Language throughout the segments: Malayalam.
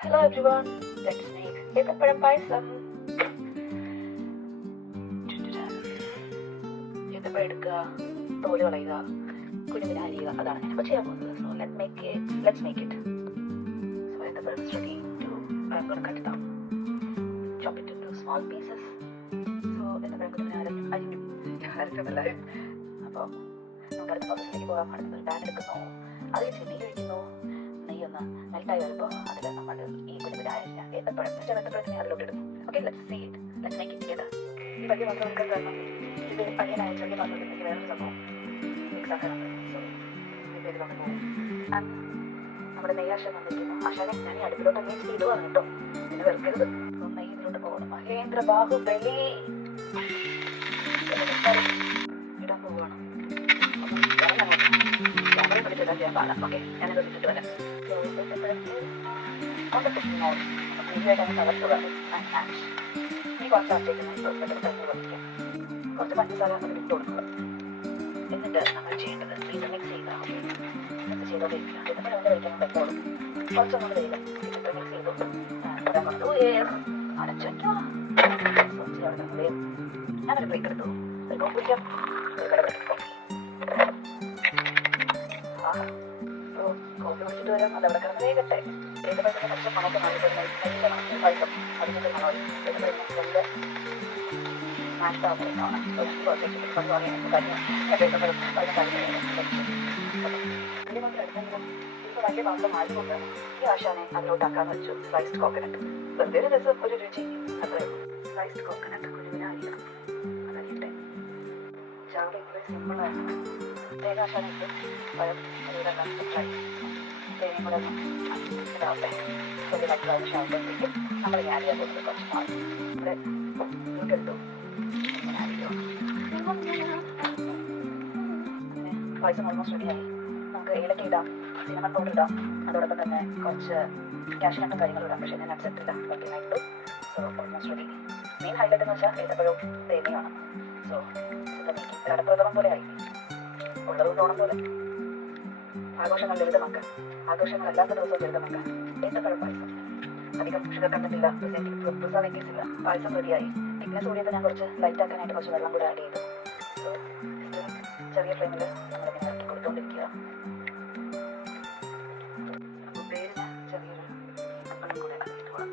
Hello everyone, let's make ഏത്തപ്പഴം പായസം. ഏത്തപ്പഴം എടുക്കുക, തോല് കളയുക, കുഞ്ഞിനെ അരിയുക, അതാണ് ഞാൻ ഇപ്പോൾ ചെയ്യാൻ പോകുന്നത്. So let's make it. So ഏത്തപ്പഴം is ready to, I'm going to cut it out, chop it into small pieces. So ഏത്തപ്പഴം കുഞ്ഞിനെ അരിഞ്ഞു എല്ലാവരും. അപ്പോൾ നമുക്ക് അടുത്ത പ്രോസസ്സിലേക്ക് പോകാം. അടുത്തൊരു പാൻ എടുക്കുന്നു, അതിൽ നെയ്യ് ഒഴിക്കുന്നു. നെയ്യൊന്ന് മെൽറ്റായി വരുമ്പോൾ അതിൽ നമ്മൾ ഈ കുഞ്ഞിനായ ഏത്തപ്പഴത്തിനെ അതിലോട്ട് ഇടുന്നു. Okay, let's see it, let's make it together. ഈ വലിയ പാത്രം നമുക്ക് കാരണം ഇത് അരിയനായ ചെറിയ പാത്രത്തിലേക്ക് വേറൊരു സംഭവം മിക്സ് ആക്കാനുണ്ട്. സോ ഇത് ഇതിലോട്ട് പോകും. നമ്മുടെ നെയ്യാശം വന്നിരിക്കുന്നു. ആശാനെ ഞാൻ ഈ അടുപ്പിലോട്ട് അങ്ങനെ ഇടുവാണ് കേട്ടോ, പിന്നെ വെറുക്കരുത്. നെയ്യ് ഇതിലോട്ട് പോകണം. മഹേന്ദ്ര ബാഹുബലി ഇടാൻ പോവുകയാണ്. ക്യാമറ പിടിച്ചിടാൻ ചെയ്യാൻ പാടാം. ഓക്കെ, ഞാനത് വെച്ചിട്ട് വരാം. കുറച്ച് പഞ്ചസാര അതിൽ ഇട്ട് കൊടുക്കുക. എന്നിട്ട് നമ്മൾ ചെയ്യേണ്ടത് ഇത് മിക്സ് ചെയ്യുക. മിക്സ് ചെയ്തോണ്ടിരിക്കുക. എന്നിട്ട് അതിൻ്റെ കഴിക്കാൻ എപ്പോഴും കുറച്ചൊന്നും ചെയ്യില്ല. എന്നിട്ട് മിക്സ് ചെയ്തു അടച്ചോ. ഞാനൊരു ബ്രേക്ക് എടുത്തു. ഒരു കോഫി കുടിക്കാം, ഒരു കട കോഫി കുടിച്ചിട്ട് വരാം. അതവിടെ കിടന്ന് വേഗട്ടെ. ഏത്തപ്പഴത്തിൻ്റെ കുറച്ച് മണമൊക്കെ നല്ല പഴുത്തം അതിൻ്റെ മണോ നല്ല നാഷ്ടാവുന്നതാണ്. എടുത്തെങ്കിലും ഇപ്പോൾ വലിയ പാത്രം ആയതുകൊണ്ട് ഈ ആശാനെ അതിലോട്ടാക്കാന്ന് വെച്ചു. സ്ലൈസ്ഡ് കോക്കനട്ട്, വെറുതെ ഒരു രസം, ഒരു രുചി, അത്രേ ഉള്ളൂ. Sliced coconut കുരുവിനായിരിക്കണം. അതറിയട്ടെ. ചാവ ഇത്ര സിമ്പിളാണ്. തേങ്ങാശാന ഇട്ട് പഴം അതിവിടെ ഫ്രൈ തേങ്ങയും കൂടെ ഇതാവട്ടെ. വലിയ മറ്റുള്ള ആവുമ്പോഴത്തേക്കും നമ്മൾ ആഡ് ചെയ്യാൻ പോകുന്നത് കുറച്ച് പാൽ ഇവിടെ ഇട്ടെടുത്തു. പായസം ഓൾമോസ്റ്റ് റെഡിയായി. നമുക്ക് ഏലക്ക ഇടാം, സിനമൺ പൗഡർ ഇടാം, അതോടൊപ്പം തന്നെ കുറച്ച് കാഷ്നട്ടും കാര്യങ്ങളും ഇടാം. പക്ഷേ ഞാൻ നട്ട്സ് ഇട്ടില്ല, ഇട്ടു. So almost ready. Main highlight എന്ന് വെച്ചാൽ ഏത്തപ്പഴവും തേങ്ങയാണ്. സോ ഇത് അടപ്രഥമം പോലെ ആയി, ഉള്ളതുകൊണ്ട് ഓണം പോലെ. ആഘോഷങ്ങൾ ലളിതമാക്കാൻ, ആഘോഷങ്ങളല്ലാത്ത ദിവസം ലളിതമാക്കാൻ ഏത്തപ്പഴം പായസം. അധികം ഷുഗർ കണ്ടിട്ടില്ല, പ്രിസർവേറ്റീവ്സ് ഇല്ല. പായസം റെഡിയായി. തിക്നെസ് കൂടിയപ്പോൾ ഞാൻ കുറച്ച് ലൈറ്റ് ആക്കാനായിട്ട് കുറച്ച് വെള്ളം കൂടെ ആഡ് ചെയ്തു. സോ ചെറിയ ഫ്ലെയിമിൽ നമ്മളിങ്ങനെ ഇറക്കി കൊടുത്തുകൊണ്ടിരിക്കുക. പേരിന് ചെറിയൊരു വെള്ളം കൂടെ ആക്കിയിട്ട് പോകാം.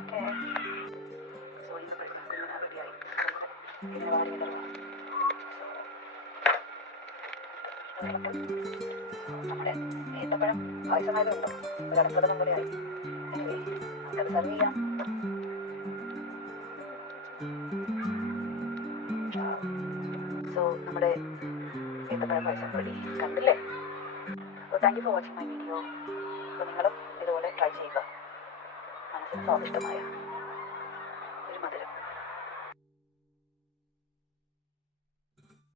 ഓക്കെ, സോ ഇത് കുഞ്ഞിനെ റെഡിയായി. ഇങ്ങനെ വാരി വിതറുക. നമ്മുടെ ഏത്തപ്പഴം പായസമായതുണ്ടോ ഒരു അടപ്രഥമം പോലെയായി. എനിവേ, നമുക്കത് സെർവ് ചെയ്യാം. സോ നമ്മുടെ ഏത്തപ്പഴം പായസം റെഡി. കണ്ടില്ലേ? അപ്പോൾ thank you for watching my video. അപ്പോൾ നിങ്ങളും ഇതുപോലെ ട്രൈ ചെയ്യുക. മനസ്സിന് സ്വാദിഷ്ടമായ ഒരു മധുരം.